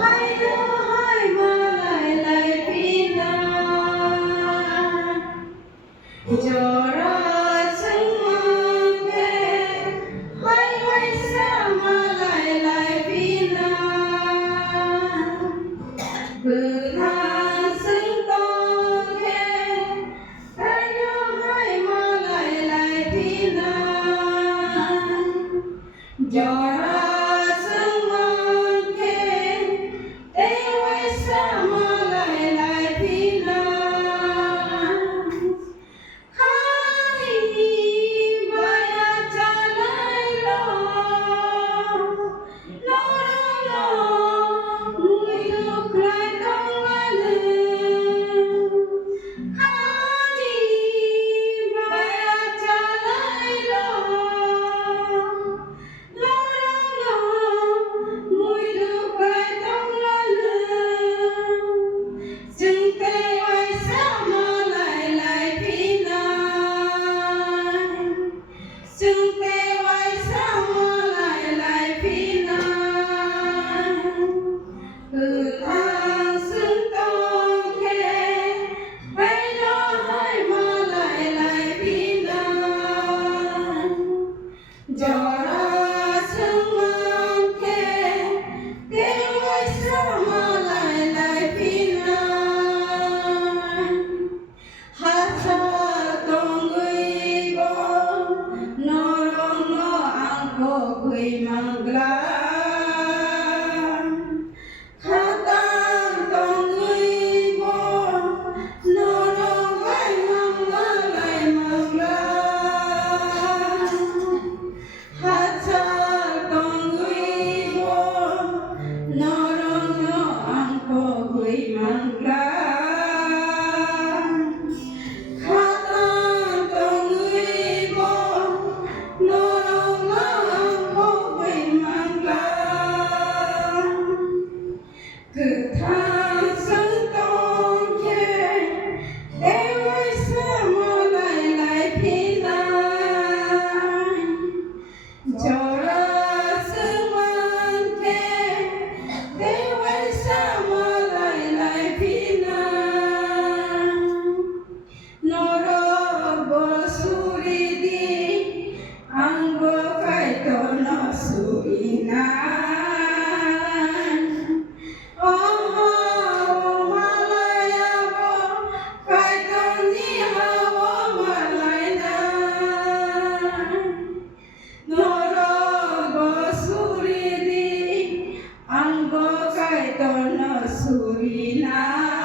hai đưa hai mà lại phi na cho ra sương mang về hai sa mà lại phi na bự tha sương to khe hai đưa hai mà lại phi na cho ra sương mang về hai sa mà lại phi na Surina